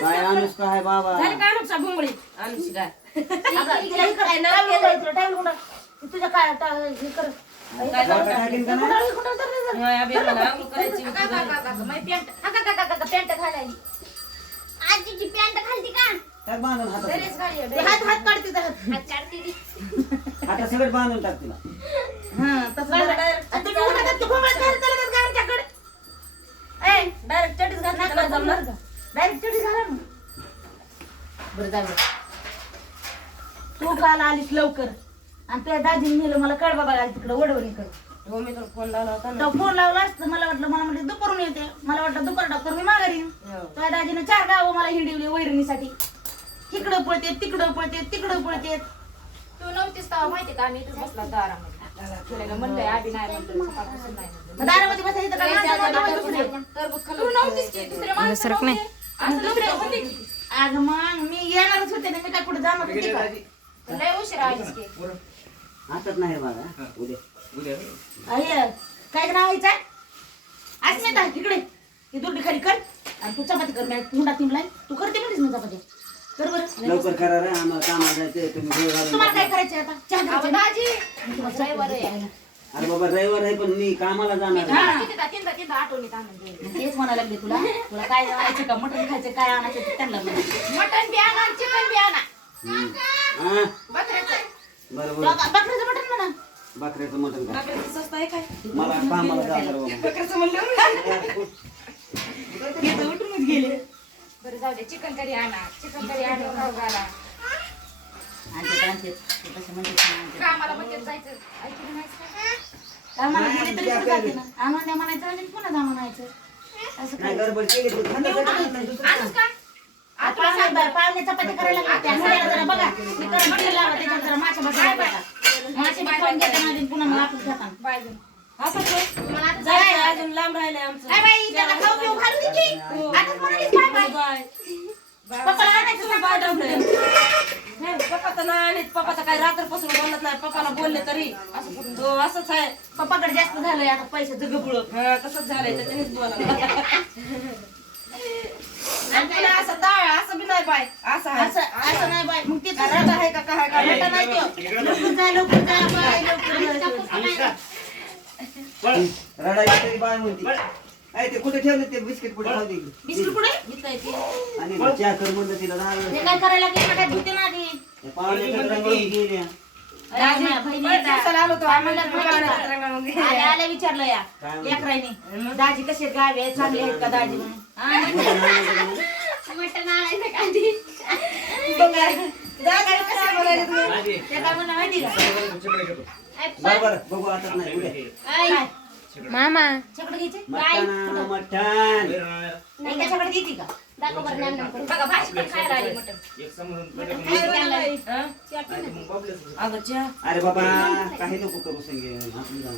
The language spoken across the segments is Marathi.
काय अनुष्का आहे बाबा झाली काय नुकसान भुंगळी अनुषी काय अगं, तिला हे तुला. तुझ्या काय हे कर. कर. डोकं टाकीन का नाही? आंघोळ करायची पॅन्ट हा, का, आजीची पॅन्ट त्यात बांधून हातात ते हात हात काढते तर हात. हात काढते ती. आता सगळं बांधून टाक तिला हा, तसं घाला. आणि तुम्ही उन्हात ते घुमत घालत चालत का आमच्याकडे? ए, डायरेक्ट चटीच घातली नाक तर नाही जमणार का? डायरेक्ट चढी घाला ना. बरं जाऊ दे. तू काल आलीस लवकर आणि त्या दाजीने नेलं मला कळबा बघायला तिकडे वडवणीकडे हो मी तुला फोन लावला होता ना तो फोन लावला असतं मला वाटलं मला म्हणजे दुपारून येते मला वाटलं दुपार डॉक्टर मी माघारी येईन. हो. त्या दाजीने चार गावं मला हिंडवली वैरणीसाठी तिकडं पळते तिकडं पळते तिकडं पळते तू नव्हतीस तेव्हा माहिती का आम्ही इथं बसला दारामध्ये तुला म्हणलंय आधी नाही म्हणलं सकाळपासून नाही म्हणलं. दारामध्ये बसायचं दुसरे. टरबूज खाल्लं. तू नव्हतीस की दुसरे माणसं नव्हते. असं दुसरे होते. अगं मग मी येणारच होते ना मी काय कुठे जाणार होते का? लय उशिरा आलीस की. हातात नाही बाबा उद्या. अय्य काय नाव व्हायचं अस्मिता इकडे. ही दुर्डी खाली कर. आणि तू चपाती कर मी हुंडा तिमलाय तू करते म्हणलीस ना चपाती. कर बरं. लवकर करा रे आम्हाला कामाला जायचंय तुम्ही वेळ घालून तुम्हाला काय टाका. करायचं आता? चहा करायचं ना? दाजी. तुम्हाला चहा रविवार आहे. अरे बाबा ड्रायव्हर आहे पण मी कामाला जाणार. हा. मग तेच म्हणायला लागले तुला. तुला काय जेवायचं का? मटण खायचं काय आणायचं ते त्यांना म्हणा. मटण बी आणा चिकन बी आणा. हम्म. हा? बकऱ्याचं. बरोबर बा- बकऱ्याचं मटण म्हणा. बकऱ्याचं मटण का बकऱ्याचं स्वस्त आहे काय? मला कामाला जाणार बाबा. बकऱ्याचं म्हणलं हे तर उठूनच गेले बरं जाऊ दे चिकन करी आणा. चिकन करी आणून खाऊ घाला. पावणे चपाती करायला जरा बघा. मी कर मटण लावा त्याच्यात जरा मासे बसायला बघा मासे बी खाऊन घेताना आणि पुन्हा मग आपण गं. असं जायचं अजून लांब राहिलंय आमचं. बाई त्याला खाऊ पिऊ घालू दे की. आताच म्हणालीस बाय बाय. बाय. पप्पाला आणायचं सांग. पप्पा तर नाही आणत पप्पा तर काय रात्रपासून बोलत नाही पप्पाला बोलले तरी. असं कुठून तो असंच आहे. पप्पाकडे जास्त झालंय आता पैसे जगपुळं हा, तसंच झालंय. त्याच्यानेच बोला आणि तुला असं डाळ असं बी नाही बाय. असं आहे. असं असं नाही बाय. मग ते का रडा आहे का? काय काय मोठा नाही तो. लवकर जा लवकर जा बाय लवकर जा. रडायची तरी बाय म्हणते. अरे ते कुठे ठेवले ते बिस्किट कुठे ठेवले बिस्कुट कुठे? इथं आहे ते. आणि चहा कर म्हणलं तिला दहा वेळेस. हे काय करायला लागले? धुते ना आधी. राजी, दिवसाला आलो विचारलं या? लेकरांनी दाजी कसे आहेत, गावी आहेत? चांगले आहेत का दाजी? म्हणून हा? मटण आणायचं का मग? मटण आणायचं का आधी? ते काय म्हणलं माहिती का? बरं बरं बघू आता नाही उद्या काय? छकडं घ्यायचे मटण आणा, मटण एका छकडं घेते का दाखव बरं नाम नाम करून. बघा भाजी पण खायला आली मटण अगं चहा अरे बाबा काही नको करू संगे आपण जाऊ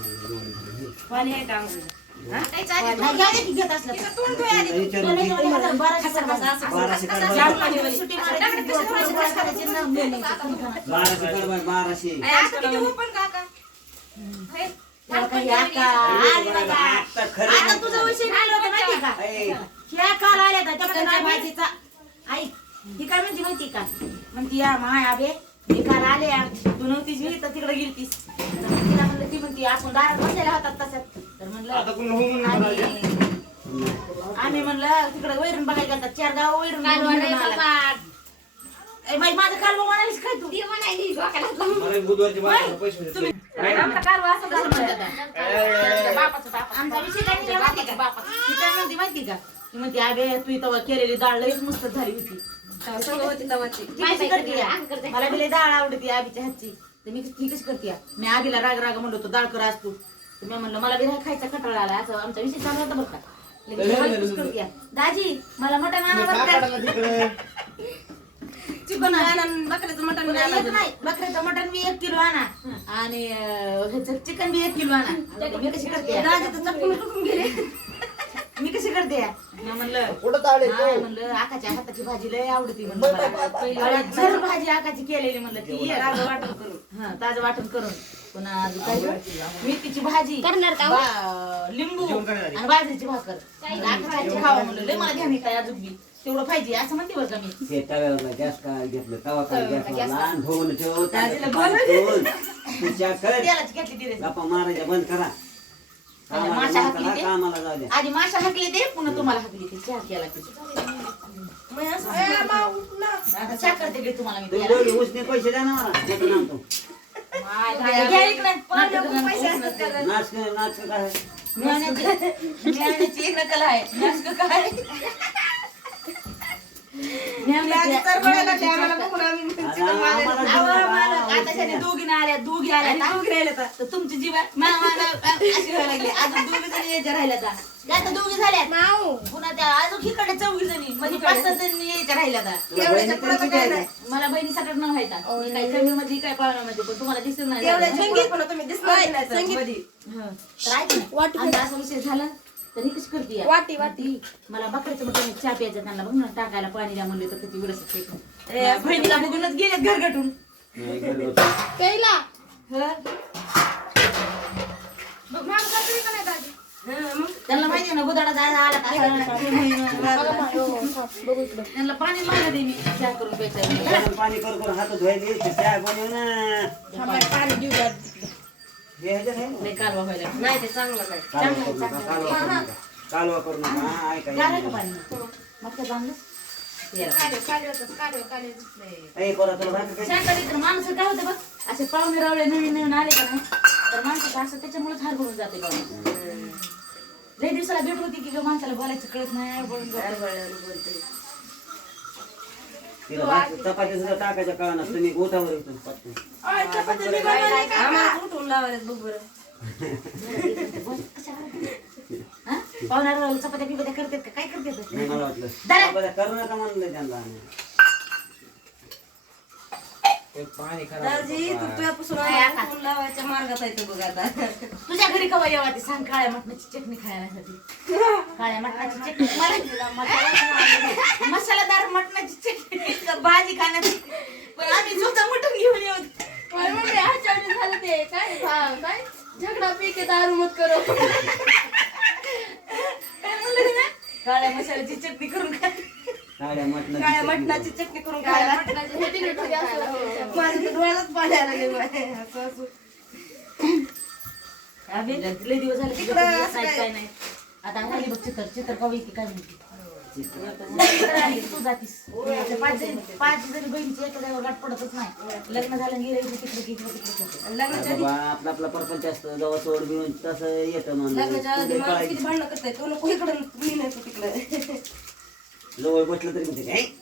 पाणी आहे का आंघोळीला? नाही, घ्या दे की घेत असलं तर. विचारून घे. बाराशे कर बघा. बाराशे कर बाई. बाराशे कर बाई, बाराशे त्याला काही आका, आली बाबा. आता खरं आता तुझा विषय काय होता माहिती का? ऐ, ह्या काल आल्या का त्या भाजीचा. ही काय म्हणते माहिती का? म्हणती या माय आबे मी काल आले या. तू नव्हतीस मी तर तिकडे गेलतीस. तर तिला म्हणलं ती म्हणती आपण दारात बसलेल्या होतात तसंच तर म्हणलं आणि आम्ही म्हणलं? तिकडे वैरण बघायला गेलतात चार गाव आला. पाट. ए, बाई माझं काल म्हणालीस काय तू? लावून. आमचा कारवा असं कसं म्हणतात त्यांच्या बापाचं बाप. आमचा विषय काय निघाला माहिती का? ती काय म्हणते माहिती का? ती म्हणते आबे तू इथं केलेली डाळ लईच मस्त झाली होती. सगळं होती तवाची. ती कशी करते या? मला बिले डाळ आवडते आबीच्या हातची. तर मी ती कशी करते या? मी आबीला राग राग म्हणलो तो डाळ कर आज तू. तर मी म्हणलं मला बिना खायचा कंटाळा आला असं आमचा विषय चालू होता बरं का. लगेच मला खुश करते या. दाजी मला मटण आणा बरं का चिकन आणा आणि बकऱ्याचं मटण आणा. नाही बकऱ्याचं मटण बी एक किलो आणा. आणि ह्याचं चिकन बी एक किलो आणा मी कशी करते? दाजी तर चपकून तुटून गेले. मी कशी करते? या? मी म्हणलं हा, म्हणलं आकाच्या हाताची भाजी लय आवडती म्हणलं मला. मला जर भाजी आकाची केलेली म्हणलं ती ये ताजं वाटण करून. हा. ताजं वाटण करून. पुन्हा अजून काय गं? मेथीची भाजी करणार का? बा- लिंबू आणि बाजरीची भाकर. आकाची खावा म्हणलं लय मला घ्या मी काय अजून बी. तेवढं पाहिजे असं म्हणते बरं का मी. ते तव्यावरला गॅस काय घेतलं तवा काय गॅस तव्यावरला गॅस लहान धुवून ठेव दाजीला तांदळाचं पाणी ठेवून, तुझ्या कर. तेलाची घेतली ती रे. गप्पा मारायच्या बंद करा. कामाला माशा बंद हाकली करा, ते? कामाला जाऊ द्या. आधी माशा हाकली ते पुन्हा तुम्हाला हाकली ते. चहा केला की. मग असं ए, माऊ, ना. आता चहा करते की तुम्हाला मी. तुम्ही प्यायला. दोघी उसने पैसे द्या ना मला. आणतो माय, घ्या इकडे. नाच नाच काय? मेवण्याची मेवण्याची एक नकल आहे. नाचकं काय दोघी आल्या दोघी आल्या दोघी तुमची जीव अशी व्हायला लागली. अजून दोघी जणी यायच्या राहिल्या आता. त्या आता दोघी झाल्या पुन्हा त्या अजून इकडे चौघी जणी. म्हणजे पाच सहा जणी यायच्या राहिल्या आता. तुला एवढ्याच्या बहिणी पुढं तर किती काय आहेत? नाही. मला बहिणी सकट न व्हायचा मी काही कमी मध्ये काय पाहुण्यामध्ये पण तुम्हाला दिसत नाही. एवढ्या. संगीत तुम्ही दिसणार नाही. हं. आमचा असा विषय झाला. तर ही कशी करते? वाटी, वाटी. मला बकऱ्याचं मटण चहा प्यायचं त्यांना बघ ना टाकायला पाणी द्या म्हणले तर किती माझ्या बहिणीला बघूनच गेलेत घरगटून? हं, मग. त्यांना माहिती ना गुदाडा जायला आला त्यांना पाणी मागत मी चहा करून प्यायचं पाणी कर करून हात धुवायले ते चहा बनव ना थांबा, पाणी देऊ नाही कालवा व्हायला नाही ते चांगलं नाही. कालवा करू नका ऐका मग माणसं काय होतं बघ? असे पाहुणे रावळे नवीन नवीन आले का नाही? तर माणसं असं त्याच्यामुळेच हार करून जाते पाहुणे लई दिवसाला भेट होती की ग माणसाला बोलायचं कळत नाही बोलून जातं. तिला भाकर- चपात्या सुद्धा टाकायच्या कळणार तुम्ही गोठावर येतो पटकन. आम्हाला उठून लावायला बघ बरं हा? पाहुणे रावळे चपात्या पिपात्या करतात का काय करतात नाही मला वाटलं दादा. चपात्या करू नका म्हणलं त्यांना दाजी तू तुझ्यापासून लावायच्या मार्गात आहे तो बघ आता. तुझ्या घरी कवा येवा ते सांग काळ्या मटणाची चटणी खाण्यासाठी काळ्या मटणाची चटणी. मला मसालादार मटणाची चटणी. भाजी खाण्यासाठी पण आम्ही सुद्धा मटण घेऊन येऊ. झालं ते. काय हा, काय? झगडा पी के दारू मत करो. काय म्हणलं ना काळ्या मसाल्याची चटणी करून खा काळ्या मटणाची चटणी. करून खायला. माझ्या डोळ्यालाच पाणी आलं. असं असं. लय दिवस झाले काय? नाही आता बघ चित्र चित्र की काय म्हणते तू जातीस पाच पाच जणी बहिणीची एका जागेवर गाठ पडतच नाही लग्न झालं गेलं की तिकडे की इकडे तिकडे आणि लग्नाच्या आधी बाबा आपला आपला प्रपंच असतं जेव्हा सोड घेऊन तसं येतं म्हणून लग्नाच्या आधी. किती भांडणं करताय तो नको इकडं मी नाही तो तिकडं जवळ बसलं तरी म्हणते.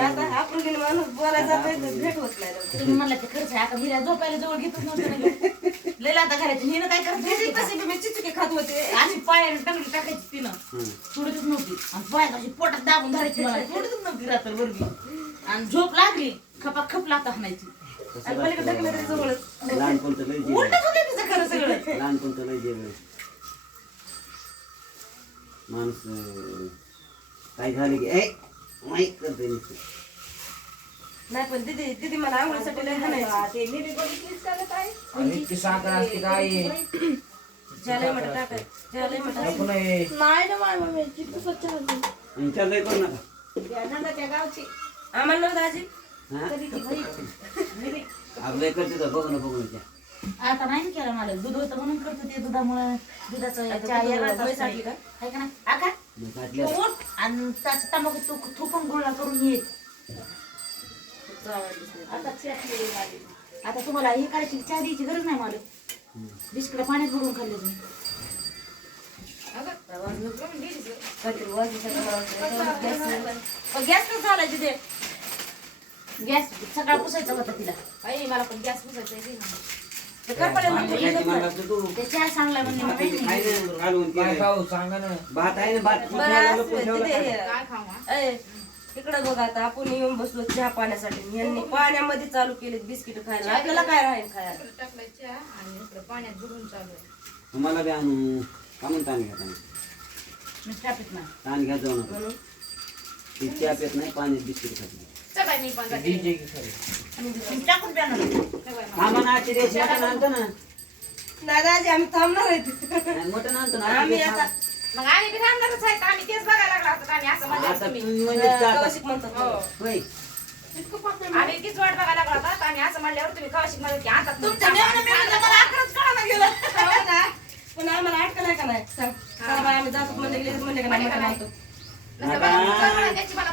आता आपण माणूस भेट होत नाही. तुम्ही म्हणला ते खर्च आता झोपायला जवळ घेतच नव्हतं ना लय लाता घालायची. हिनं काय करत तशी तशी बी मी चिचुके खात होते? अशी पायाने टंगडी टाकायची तिनं. सोडतच नव्हती. आणि पायात अशी पोटात दाबून धरायची मला. सोडतच नव्हती रात्र आणि झोप लागली. खपा खप लाता हाणायची. आणि पलीकडे तरी. जवळच. लहानपण तर लय जेवण? उलटच होते तिचं खरं सगळं. लहानपण तर लय जेवण? माणूस काय झालं की ऐ माहीत करते नुसतं. नाही पण दिदी दिदी मला आंघोळीसाठी लय हाणायची ते मी बी बघितलीच का गं ताई? इतकी साखर असते काय? टाकाय नको नाही नाही ना माझ्या मम्मी किती स्वच्छ आणि लय करू नका. नंदाच्या गावची. आम्हाला नव्हतं आजी. हा? आपलं करते तर बघ ना बघ ना त्या. आता नाही ना केलं मला दूध होतं म्हणून करत होते दुधामुळे. दुधाचं चहा यायला वय साठली का? आहे का नाही? आका मग तू उठ आणि त्याचं तंबाखू तू थुकून गुळा करून ये. आता तुम्हाला हे करायची चहा द्यायची गरज नाही मला बिस्किट पाण्यात बुडवून खाल्ले तुम्ही. गॅस कसं झाला तिथे गॅस सकाळ पुसायचा होता तिला. आई मला पण गॅस पुसायचा म्हणजे बघ आता आपण येऊन बसलो चहा पाण्यासाठी. यांनी पाण्यामध्ये चालू केले बिस्किट खायला. आपल्याला काय राहील खायला? पाण्यात बुडून चालू आहे. तुम्हाला बी आणू. का म्हणून ताण घ्या ताण ताण घ्या जाऊ नका. चहा पेत नाही पाण्यात बिस्किट खात चला मी पण जाते. डीजे की खरं तुम्ही टाकून प्या ना. आम्ही थांबणार आहेत नाही, मटण आणतो ना. आम्ही आता मग आम्ही बी थांबणारच आहेत. आम्ही तेच बघायला लागला होता आम्ही असं तुम्ही तुम्ही म्हणजे जाता. कौशिक म्हणतात. हो. आम्ही तीच वाट बघायला लागला होता आम्ही असं म्हणल्यावर तुम्ही कौशिक म्हणत की आता तुमच्या मेवणं मेवणं मला अकराच कळायला गेलं. हो ना? पण आम्हाला अटकं नाही का नाही? सांग चला बाई, आम्ही जातो. गेले म्हणले का नाही. त्याची मला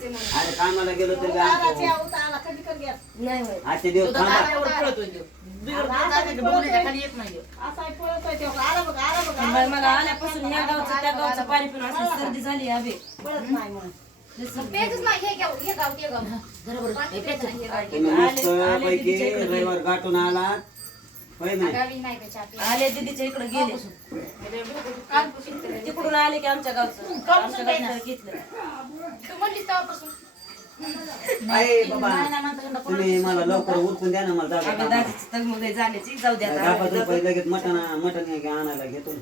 म्हणून. अरे कामाला गेलो तरी काय आणतो? नाही होय. आजचे दिवस थांबा. बाई, मला आल्यापासून ह्या गावचं त्या गावचं पाणी पिऊन अशी सर्दी झाली अबे पेजच नाही हे गाव हे गाव ते गाव. पाणी प्यायचं नाही, हे गाव. तुम्ही मस्त पैकी रविवार गाठून आलात. आले दीदीच्या इकडे गेले. तिकडून आले की आमच्या गावचं. आमच्या घेतलं. मला लवकर उरकून द्या ना मला जाण्याची जाऊ द्या मटण मटण आणायला घेतो